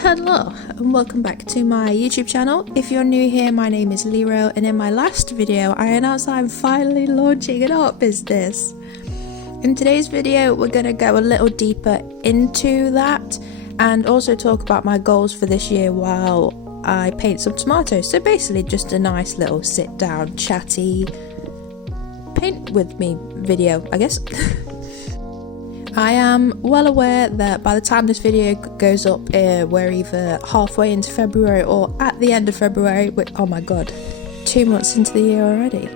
Hello and welcome back to my YouTube channel. If you're new here, my name is Lero, and in my last video I announced I'm finally launching an art business. In today's video we're going to go a little deeper into that and also talk about my goals for this year while I paint some tomatoes. So basically just a nice little sit down chatty paint with me video, I guess. I am well aware that by the time this video goes up, we're either halfway into February or at the end of February. Oh my god, 2 months into the year already.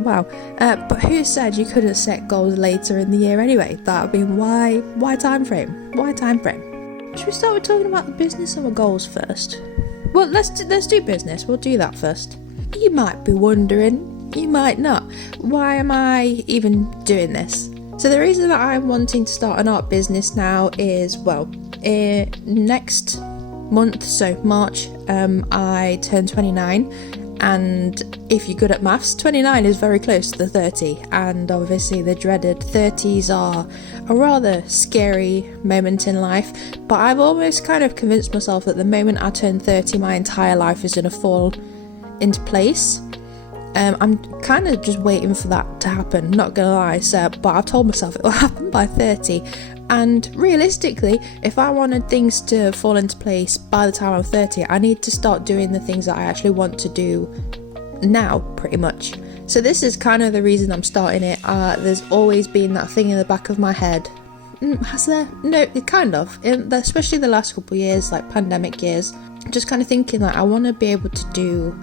Wow. But who said you couldn't set goals later in the year anyway? That would be why time frame? Why time frame? Should we start with talking about the business or the goals first? Well, let's do business. We'll do that first. You might be wondering, you might not, why am I even doing this? So the reason that I'm wanting to start an art business now is, well, next month, so March, I turn 29, and if you're good at maths, 29 is very close to the 30, and obviously the dreaded 30s are a rather scary moment in life, but I've almost kind of convinced myself that the moment I turn 30, my entire life is going to fall into place. I'm kind of just waiting for that to happen, not gonna lie, but I've told myself it will happen by 30, and realistically, if I wanted things to fall into place by the time I'm 30, I need to start doing the things that I actually want to do now, pretty much. So this is kind of the reason I'm starting it. There's always been that thing in the back of my head. Has there? No, kind of, especially the last couple of years, like pandemic years, just kind of thinking that I want to be able to do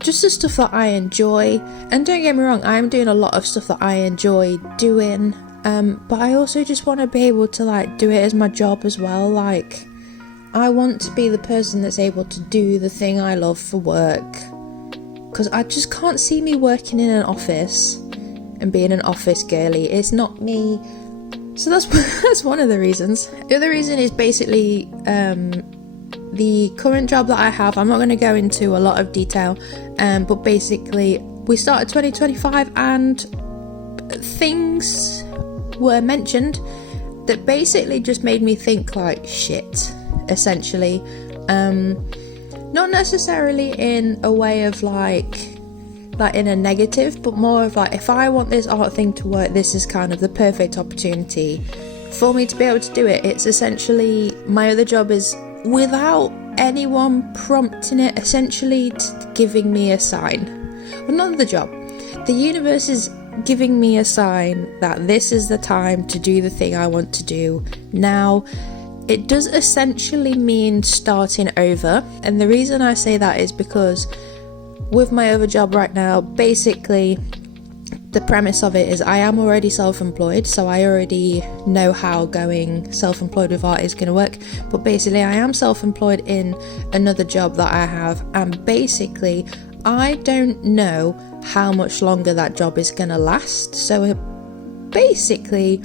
just the stuff that I enjoy. And don't get me wrong, I am doing a lot of stuff that I enjoy doing, but I also just want to be able to like do it as my job as well. Like, I want to be the person that's able to do the thing I love for work, because I just can't see me working in an office and being an office girly. It's not me. So that's one of the reasons. The other reason is basically the current job that I have. I'm not going to go into a lot of detail, but basically we started 2025 and things were mentioned that basically just made me think like shit, essentially. Not necessarily in a way of like in a negative, but more of like, if I want this art thing to work, this is kind of the perfect opportunity for me to be able to do it. It's essentially, my other job is, without anyone prompting it, essentially giving me a sign. Well, not the job. The universe is giving me a sign that this is the time to do the thing I want to do now. It does essentially mean starting over. And the reason I say that is because with my other job right now, basically the premise of it is I am already self-employed, so I already know how going self-employed with art is going to work. But basically I am self-employed in another job that I have, and basically I don't know how much longer that job is going to last. So basically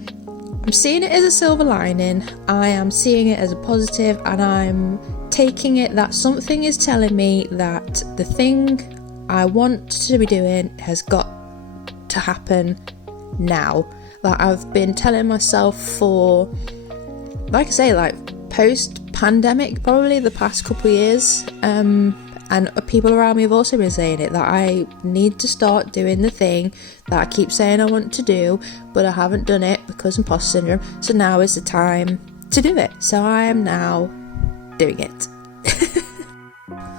I'm seeing it as a silver lining, I am seeing it as a positive, and I'm taking it that something is telling me that the thing I want to be doing has got to happen now. That I've been telling myself for, like I say, like post-pandemic, probably the past couple of years, and people around me have also been saying it, that I need to start doing the thing that I keep saying I want to do, but I haven't done it because imposter syndrome. So now is the time to do it. So I am now doing it.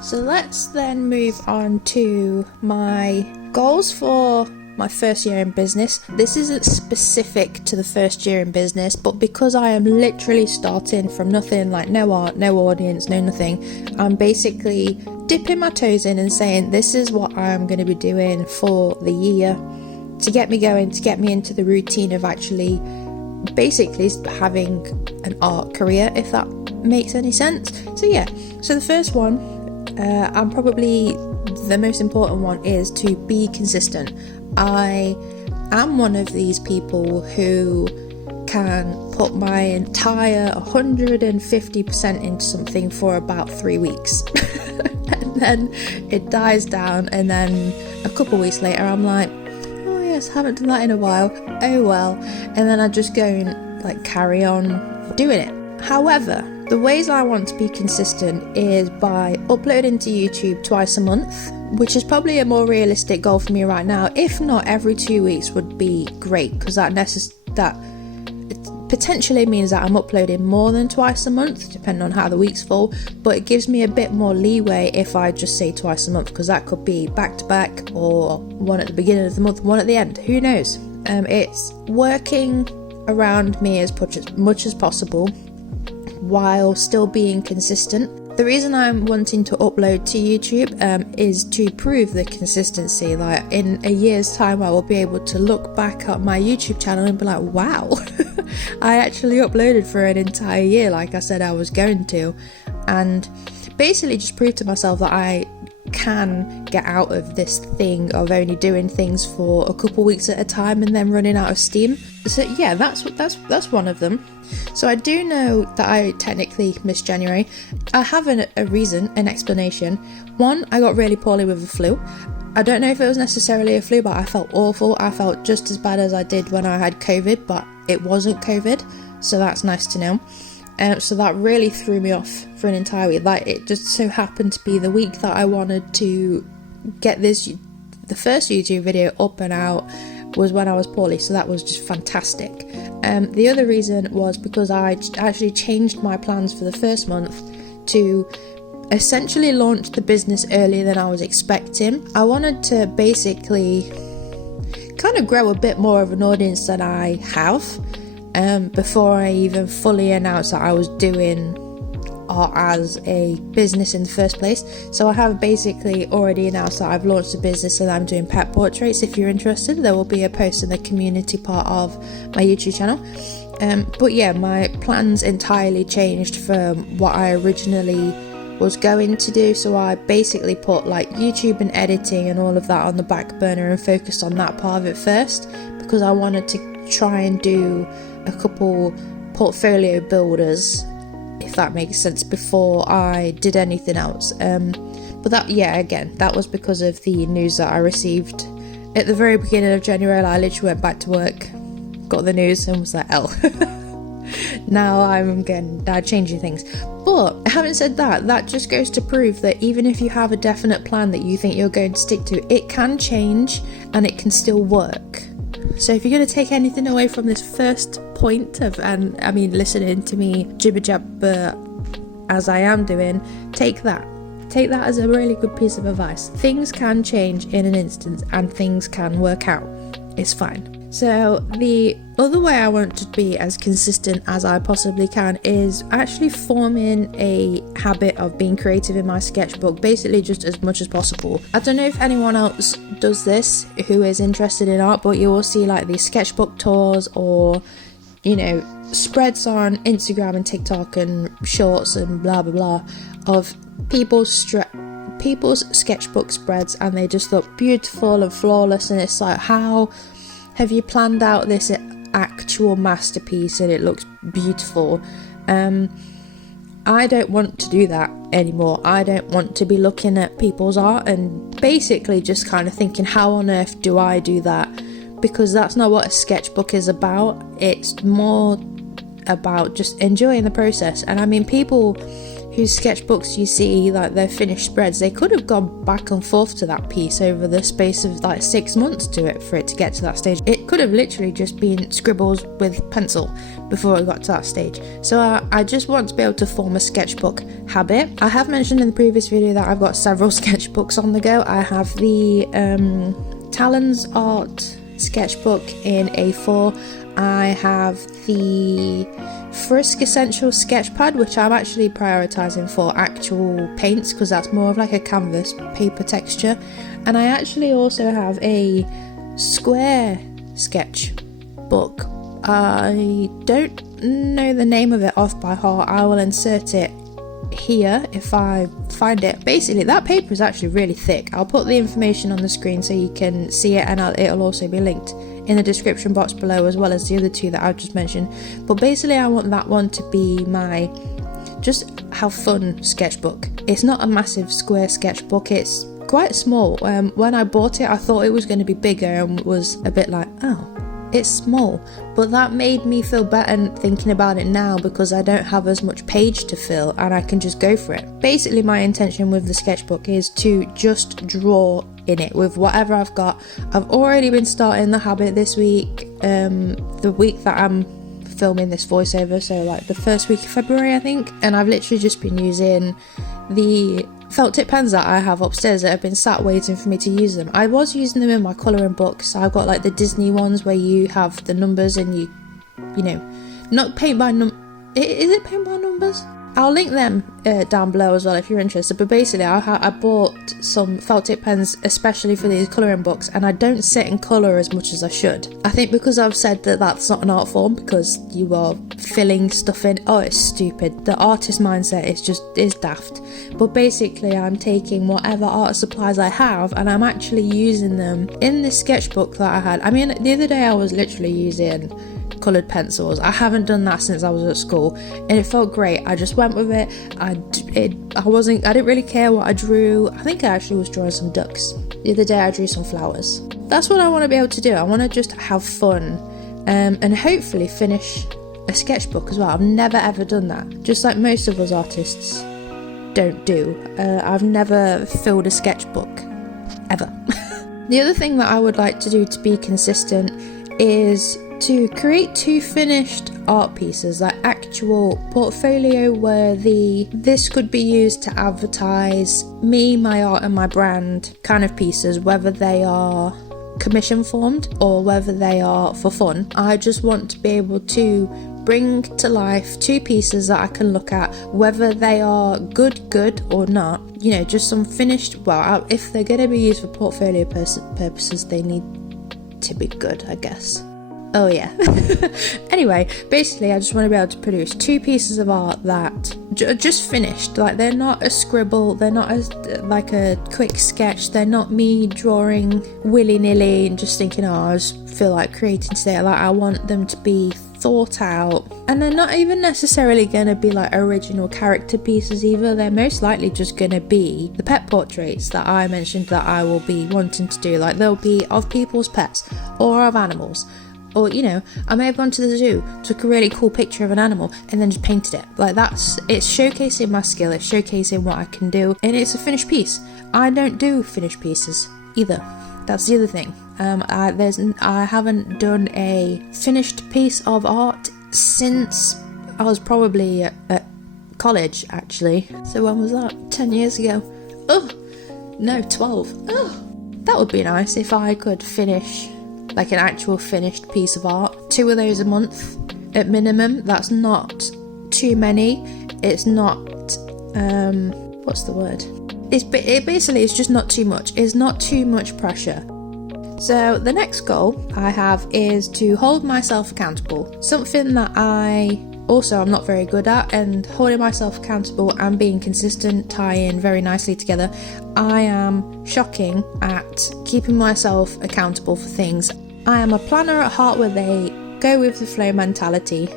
So let's then move on to my goals for my first year in business. This isn't specific to the first year in business, but because I am literally starting from nothing, like no art, no audience, no nothing, I'm basically dipping my toes in and saying this is what I'm going to be doing for the year to get me going, to get me into the routine of actually basically having an art career, if that makes any sense. So yeah, so the first one, and probably the most important one, is to be consistent. I am one of these people who can put my entire 150% into something for about 3 weeks and then it dies down, and then a couple weeks later I'm like, oh yes, haven't done that in a while, oh well, and then I just go and like carry on doing it. However, the ways I want to be consistent is by uploading to YouTube twice a month, which is probably a more realistic goal for me right now. If not, every 2 weeks would be great, because that potentially means that I'm uploading more than twice a month, depending on how the weeks fall, but it gives me a bit more leeway if I just say twice a month, because that could be back to back, or one at the beginning of the month, one at the end, who knows. It's working around me as much as possible while still being consistent. The reason I'm wanting to upload to YouTube is to prove the consistency. Like, in a year's time, I will be able to look back at my YouTube channel and be like, wow, I actually uploaded for an entire year like I said I was going to, and basically just prove to myself that I can get out of this thing of only doing things for a couple weeks at a time and then running out of steam. So yeah, that's one of them. So I do know that I technically missed January. I have an explanation. One, I got really poorly with the flu. I don't know if it was necessarily a flu, but I felt awful. I felt just as bad as I did when I had COVID, but it wasn't COVID, so that's nice to know. So that really threw me off for an entire week. Like, it just so happened to be the week that I wanted to get the first YouTube video up and out was when I was poorly, so that was just fantastic. The other reason was because I actually changed my plans for the first month to essentially launch the business earlier than I was expecting. I wanted to basically kind of grow a bit more of an audience than I have. Before I even fully announced that I was doing art as a business in the first place. So I have basically already announced that I've launched a business and I'm doing pet portraits. If you're interested, there will be a post in the community part of my YouTube channel. But yeah, my plans entirely changed from what I originally was going to do. So I basically put like YouTube and editing and all of that on the back burner and focused on that part of it first, because I wanted to try and do a couple portfolio builders, if that makes sense, before I did anything else. But that was because of the news that I received at the very beginning of January. I literally went back to work, got the news, and was like, now I'm changing things. But having said that, that just goes to prove that even if you have a definite plan that you think you're going to stick to, it can change and it can still work. So if you're going to take anything away from this first point of, listening to me jibber jabber as I am doing, take that as a really good piece of advice. Things can change in an instant and things can work out. It's fine. So the other way I want to be as consistent as I possibly can is actually forming a habit of being creative in my sketchbook, basically just as much as possible. I don't know if anyone else does this who is interested in art, but you will see like these sketchbook tours or, spreads on Instagram and TikTok and shorts and blah blah blah of people's sketchbook spreads, and they just look beautiful and flawless, and it's like, how have you planned out this actual masterpiece and it looks beautiful? I don't want to do that anymore. I don't want to be looking at people's art and basically just kind of thinking, how on earth do I do that? Because that's not what a sketchbook is about. It's more about just enjoying the process. And people whose sketchbooks you see, like their finished spreads, they could have gone back and forth to that piece over the space of like 6 months for it to get to that stage. It could have literally just been scribbles with pencil before it got to that stage. So I just want to be able to form a sketchbook habit. I have mentioned in the previous video that I've got several sketchbooks on the go. I have the Talons Art sketchbook in A4. I have the Frisk Essential Sketchpad, which I'm actually prioritising for actual paints because that's more of like a canvas paper texture. And I actually also have a square sketchbook. I don't know the name of it off by heart. I will insert it here if I find it. Basically, that paper is actually really thick. I'll put the information on the screen so you can see it, and it'll also be linked in the description box below, as well as the other two that I've just mentioned. But basically I want that one to be my just have fun sketchbook. It's not a massive square sketchbook, it's quite small. When I bought it I thought it was going to be bigger and was a bit like, oh, it's small, but that made me feel better thinking about it now because I don't have as much page to fill and I can just go for it. Basically, my intention with the sketchbook is to just draw in it with whatever I've got. I've already been starting the habit this week, the week that I'm filming this voiceover, so like the first week of February I think, and I've literally just been using the felt tip pens that I have upstairs that have been sat waiting for me to use them. I was using them in my colouring books. I've got like the Disney ones where you have the numbers and you know, not paint by is it paint by numbers? I'll link them down below as well if you're interested, but basically I bought some felt tip pens especially for these colouring books, and I don't sit and colour as much as I should. I think because I've said that that's not an art form because you are filling stuff in. Oh, it's stupid. The artist mindset is daft. But basically I'm taking whatever art supplies I have and I'm actually using them in this sketchbook that I had. I mean, the other day I was literally using coloured pencils. I haven't done that since I was at school and it felt great. I just went with it. I didn't really care what I drew. I think I actually was drawing some ducks. The other day I drew some flowers. That's what I want to be able to do. I want to just have fun and hopefully finish a sketchbook as well. I've never ever done that, just like most of us artists don't do. I've never filled a sketchbook ever. The other thing that I would like to do to be consistent is to create 2 finished art pieces, like actual portfolio worthy, this could be used to advertise me, my art and my brand kind of pieces, whether they are commission formed or whether they are for fun. I just want to be able to bring to life 2 pieces that I can look at, whether they are good or not, you know, just some finished, well, if they're going to be used for portfolio purposes, they need to be good, I guess. Oh yeah. Anyway, basically I just want to be able to produce 2 pieces of art that just finished, like they're not a scribble, they're not like a quick sketch, they're not me drawing willy-nilly and just thinking, oh, I just feel like creating today. Like I want them to be thought out, and they're not even necessarily going to be like original character pieces either. They're most likely just going to be the pet portraits that I mentioned that I will be wanting to do. Like they'll be of people's pets or of animals. Or, you know, I may have gone to the zoo, took a really cool picture of an animal and then just painted it. Like it's showcasing my skill, it's showcasing what I can do, and it's a finished piece. I don't do finished pieces either. That's the other thing. I haven't done a finished piece of art since I was probably at college, actually. So when was that? 10 years ago. Oh, no, 12. Oh, that would be nice if I could finish like an actual finished piece of art. 2 of those a month at minimum. That's not too many. It's not what's the word? It basically is just not too much. It's not too much pressure. So the next goal I have is to hold myself accountable. Something that I'm not very good at, and holding myself accountable and being consistent tie in very nicely together. I am shocking at keeping myself accountable for things. I am a planner at heart with a go with the flow mentality.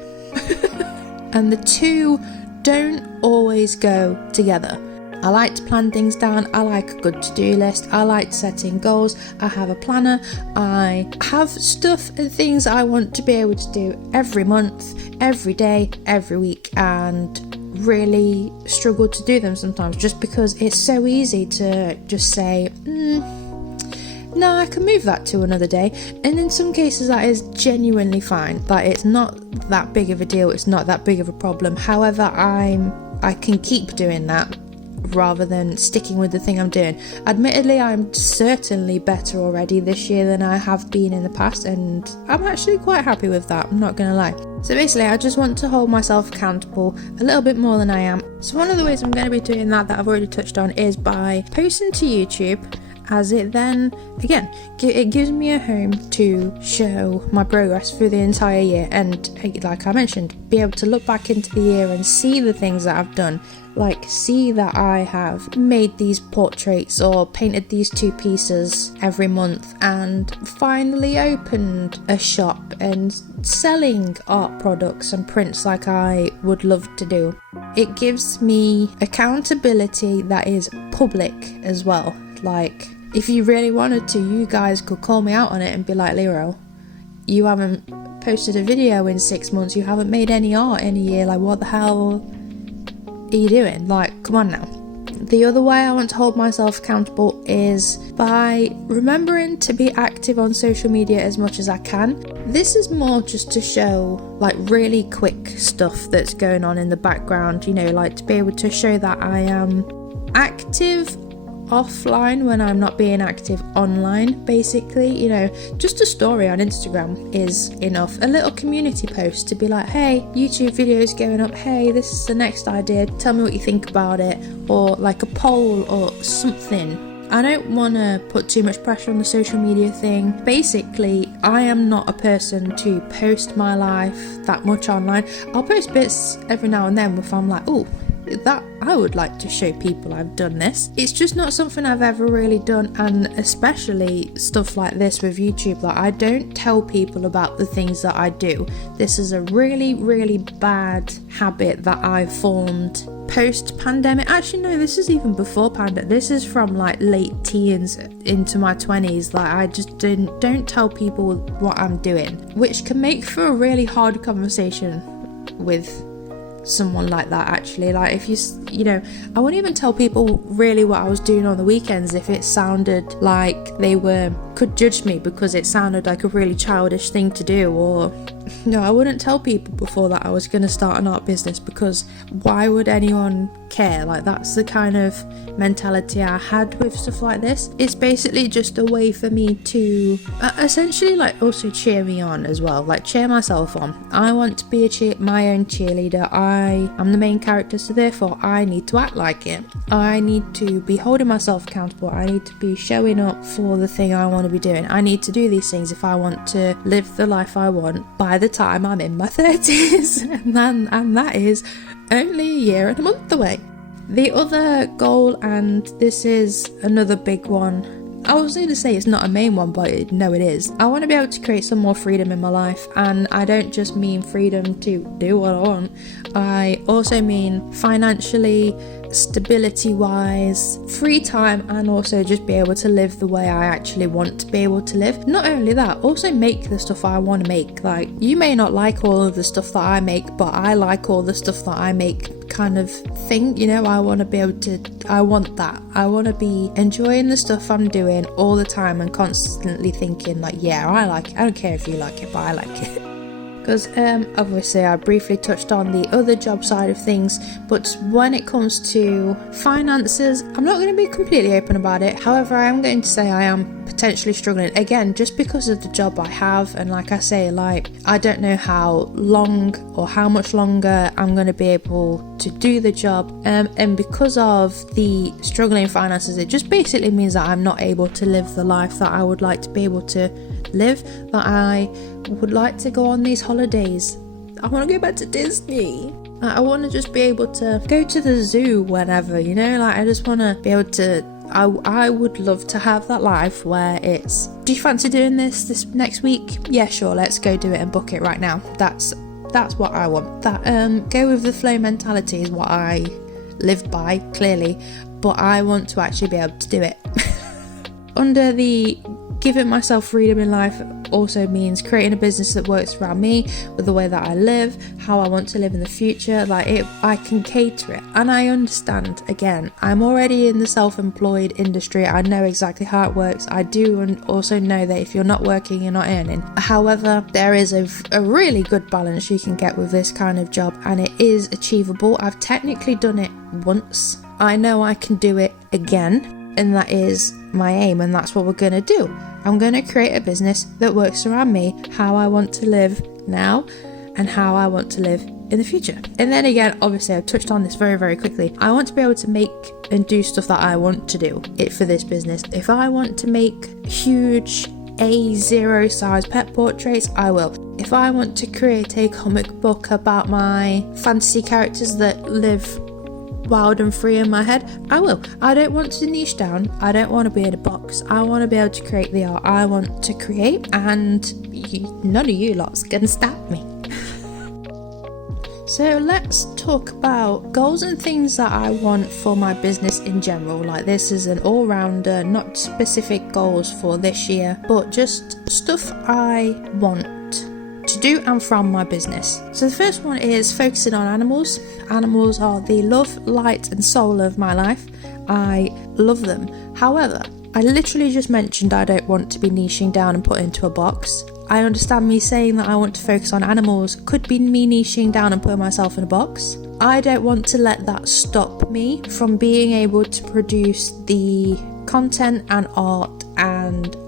And the 2 don't always go together. I like to plan things down, I like a good to-do list, I like setting goals, I have a planner, I have stuff and things I want to be able to do every month, every day, every week, and really struggle to do them sometimes just because it's so easy to just say, no, I can move that to another day. And in some cases that is genuinely fine. Like it's not that big of a deal, it's not that big of a problem. However, I can keep doing that rather than sticking with the thing I'm doing. Admittedly, I'm certainly better already this year than I have been in the past, and I'm actually quite happy with that, I'm not gonna lie. So basically, I just want to hold myself accountable a little bit more than I am. So one of the ways I'm going to be doing that I've already touched on is by posting to YouTube, as it then, again, it gives me a home to show my progress through the entire year, and like I mentioned, be able to look back into the year and see the things that I've done, like see that I have made these portraits or painted these 2 pieces every month and finally opened a shop and selling art products and prints like I would love to do. It gives me accountability that is public as well. Like, if you really wanted to, you guys could call me out on it and be like, Lero, you haven't posted a video in 6 months, you haven't made any art in a year, like what the hell are you doing? Like, come on now. The other way I want to hold myself accountable is by remembering to be active on social media as much as I can. This is more just to show like really quick stuff that's going on in the background, you know, like to be able to show that I am active offline when I'm not being active online. Basically, you know, just a story on Instagram is enough. A little community post to be like, hey, YouTube videos going up, hey, this is the next idea, tell me what you think about it, or like a poll or something. I don't want to put too much pressure on the social media thing. Basically, I am not a person to post my life that much online. I'll post bits every now and then if I'm like, oh, that I would like to show people I've done this. It's just not something I've ever really done, and especially stuff like this with YouTube, like I don't tell people about the things that I do. This is a really, really bad habit that I formed post-pandemic. Actually no, this is even before pandemic. This is from like late teens into my 20s. Like I just don't tell people what I'm doing, which can make for a really hard conversation with someone like that. Actually, like if you know, I wouldn't even tell people really what I was doing on the weekends if it sounded like they could judge me because it sounded like a really childish thing to do. Or no, I wouldn't tell people before that I was going to start an art business, because why would anyone care? Like that's the kind of mentality I had with stuff like this. It's basically just a way for me to essentially like also cheer me on as well, like cheer myself on. I want to be my own cheerleader. I am the main character, so therefore I need to act like it. I need to be holding myself accountable. I need to be showing up for the thing I want to be doing. I need to do these things if I want to live the life I want by the time I'm in my 30s, and that is only a year and a month away. The other goal, and this is another big one, I was going to say it's not a main one, but no, it is. I want to be able to create some more freedom in my life, and I don't just mean freedom to do what I want. I also mean financially, stability wise, free time, and also just be able to live the way I actually want to be able to live. Not only that, also make the stuff I want to make. Like, you may not like all of the stuff that I make, but I like all the stuff that I make kind of thing, you know. I want to be able to, I want that. I want to be enjoying the stuff I'm doing all the time and constantly thinking like, yeah, I like it. I don't care if you like it, but I like it. Because obviously I briefly touched on the other job side of things, but when it comes to finances, I'm not going to be completely open about it. However, I am going to say I am potentially struggling again, just because of the job I have. And like I say, like I don't know how long or how much longer I'm going to be able to do the job, and because of the struggling finances, it just basically means that I'm not able to live the life that I would like to be able to live, that I would like to go on these holidays. I want to go back to Disney. I want to just be able to go to the zoo whenever, you know, like I just want to be able to, I would love to have that life where it's, do you fancy doing this next week? Yeah, sure, let's go do it and book it right now. That's what I want. That go with the flow mentality is what I live by, clearly, but I want to actually be able to do it. Under the giving myself freedom in life also means creating a business that works around me, with the way that I live, how I want to live in the future. Like I can cater it, and I understand. Again, I'm already in the self-employed industry. I know exactly how it works. I do and also know that if you're not working, you're not earning. However, there is a really good balance you can get with this kind of job, and it is achievable. I've technically done it once. I know I can do it again, and that is my aim, and that's what we're going to do. I'm going to create a business that works around me, how I want to live now and how I want to live in the future. And then again, obviously I've touched on this very, very quickly. I want to be able to make and do stuff that I want to do for this business. If I want to make huge A0 size pet portraits, I will. If I want to create a comic book about my fantasy characters that live wild and free in my head, I will. I don't want to niche down. I don't want to be in a box. I want to be able to create the art I want to create, and none of you lots can stop me. So let's talk about goals and things that I want for my business in general. Like, this is an all-rounder, not specific goals for this year, but just stuff I want to do and from my business. So the first one is focusing on animals. Animals are the love, light and soul of my life. I love them. However, I literally just mentioned I don't want to be niching down and put into a box. I understand me saying that I want to focus on animals could be me niching down and putting myself in a box. I don't want to let that stop me from being able to produce the content and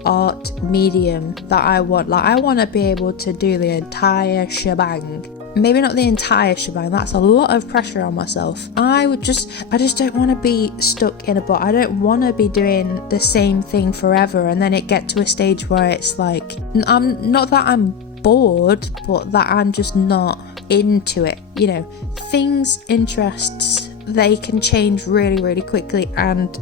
art medium that I want. Like, I want to be able to do the entire shebang. Maybe not the entire shebang, that's a lot of pressure on myself. I just don't want to be stuck in a box. I don't want to be doing the same thing forever and then it get to a stage where it's like, I'm not that I'm bored, but that I'm just not into it. You know, interests, they can change really, really quickly, and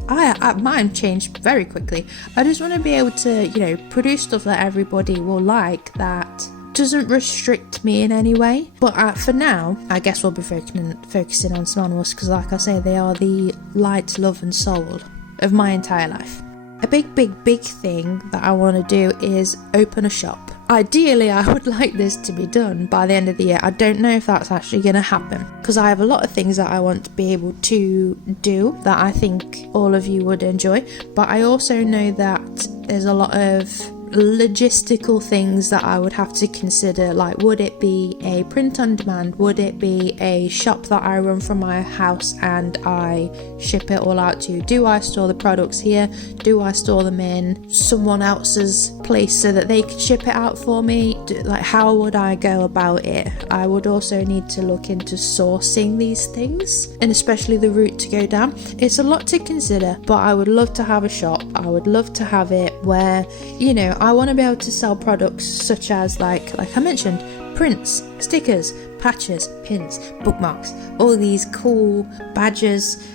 mine changed very quickly. I just want to be able to, you know, produce stuff that everybody will like, that doesn't restrict me in any way. But for now, I guess we'll be focusing on some animals, because like I say, they are the light, love and soul of my entire life. A big thing that I want to do is open a shop. Ideally, I would like this to be done by the end of the year. I don't know if that's actually going to happen, because I have a lot of things that I want to be able to do that I think all of you would enjoy. But I also know that there's a lot of logistical things that I would have to consider, like would it be a print on demand, would it be a shop that I run from my house and I ship it all out to? Do I store the products here? Do I store them in someone else's place so that they can ship it out for me? Like, how would I go about it? I would also need to look into sourcing these things, and especially the route to go down. It's a lot to consider, but I would love to have a shop. I would love to have it where, you know, I want to be able to sell products such as, like I mentioned, prints, stickers, patches, pins, bookmarks, all these cool badges.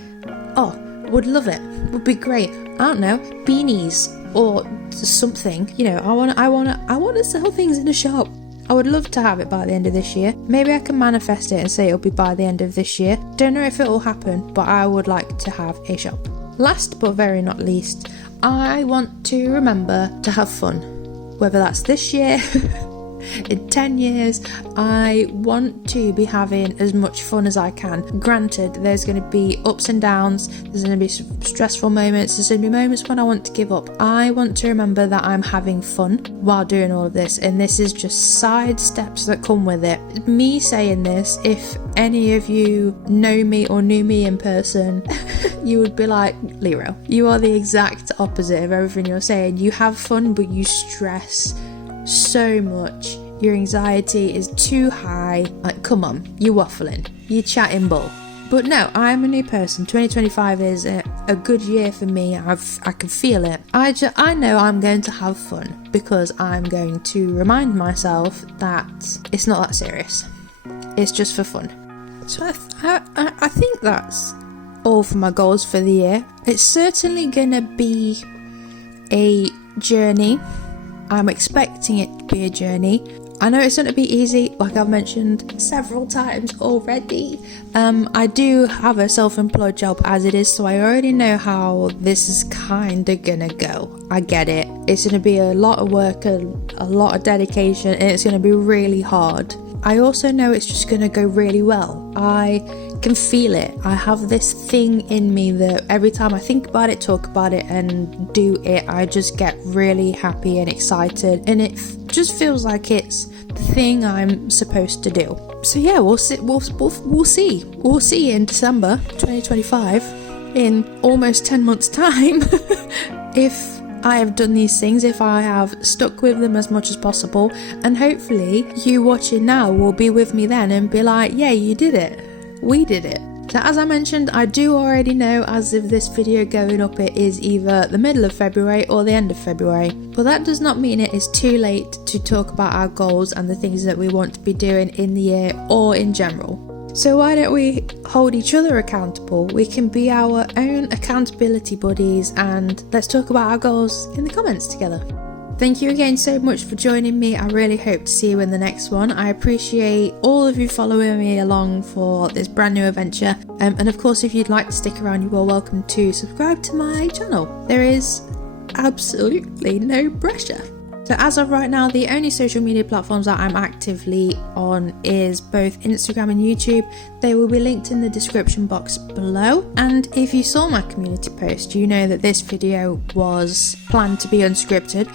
Oh, would love it. Would be great. I don't know, beanies or something. You know, I want to sell things in a shop. I would love to have it by the end of this year. Maybe I can manifest it and say it'll be by the end of this year. Don't know if it will happen, but I would like to have a shop. Last but very not least, I want to remember to have fun. Whether that's this year, in 10 years, I want to be having as much fun as I can. Granted, there's going to be ups and downs, there's going to be stressful moments, there's going to be moments when I want to give up. I want to remember that I'm having fun while doing all of this, and this is just side steps that come with it. Me saying this, if any of you know me or knew me in person, you would be like, Lero, you are the exact opposite of everything you're saying. You have fun, but you stress so much. Your anxiety is too high. Like, come on, you're waffling, you're chatting bull. But no, I'm a new person. 2025 is a good year for me. I can feel it. I know I'm going to have fun, because I'm going to remind myself that it's not that serious. It's just for fun. So I think that's all for my goals for the year. It's certainly gonna be a journey. I'm expecting it to be a journey. I know it's going to be easy, like I've mentioned several times already. I do have a self-employed job as it is, so I already know how this is kind of gonna go. I get it. It's going to be a lot of work, a lot of dedication, and it's going to be really hard. I also know it's just going to go really well. I can feel it. I have this thing in me that every time I think about it, talk about it and do it, I just get really happy and excited, and it just feels like it's the thing I'm supposed to do. So yeah, we'll see. We'll see in December 2025, in almost 10 months time, if I have done these things, if I have stuck with them as much as possible, and hopefully you watching now will be with me then and be like, yeah, you did it, we did it. So as I mentioned, I do already know as of this video going up, it is either the middle of February or the end of February, but that does not mean it is too late to talk about our goals and the things that we want to be doing in the year or in general. So why don't we hold each other accountable? We can be our own accountability buddies, and let's talk about our goals in the comments together. Thank you again so much for joining me. I really hope to see you in the next one. I appreciate all of you following me along for this brand new adventure. And of course, if you'd like to stick around, you are welcome to subscribe to my channel. There is absolutely no pressure. So as of right now, the only social media platforms that I'm actively on is both Instagram and YouTube. They will be linked in the description box below. And if you saw my community post, you know that this video was planned to be unscripted.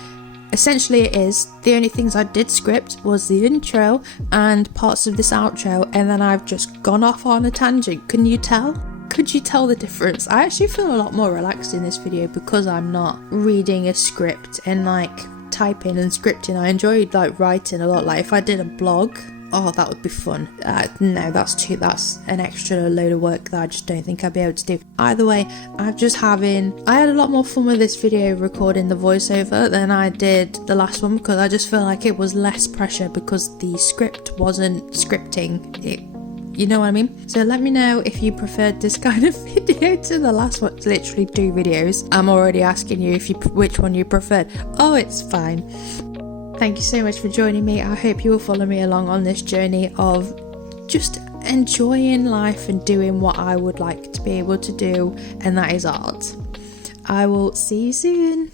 Essentially it is. The only things I did script was the intro and parts of this outro, and then I've just gone off on a tangent. Can you tell? Could you tell the difference? I actually feel a lot more relaxed in this video because I'm not reading a script and like typing and scripting. I enjoyed like writing a lot. Like if I did a blog, oh, that would be fun. No, that's an extra load of work that I just don't think I'd be able to do. Either way, I had a lot more fun with this video recording the voiceover than I did the last one, because I just feel like it was less pressure because the script wasn't scripting it. You know what I mean? So let me know if you preferred this kind of video to the last one. It's literally 2 videos. I'm already asking you which one you preferred. Oh, it's fine. Thank you so much for joining me. I hope you will follow me along on this journey of just enjoying life and doing what I would like to be able to do, and that is art. I will see you soon.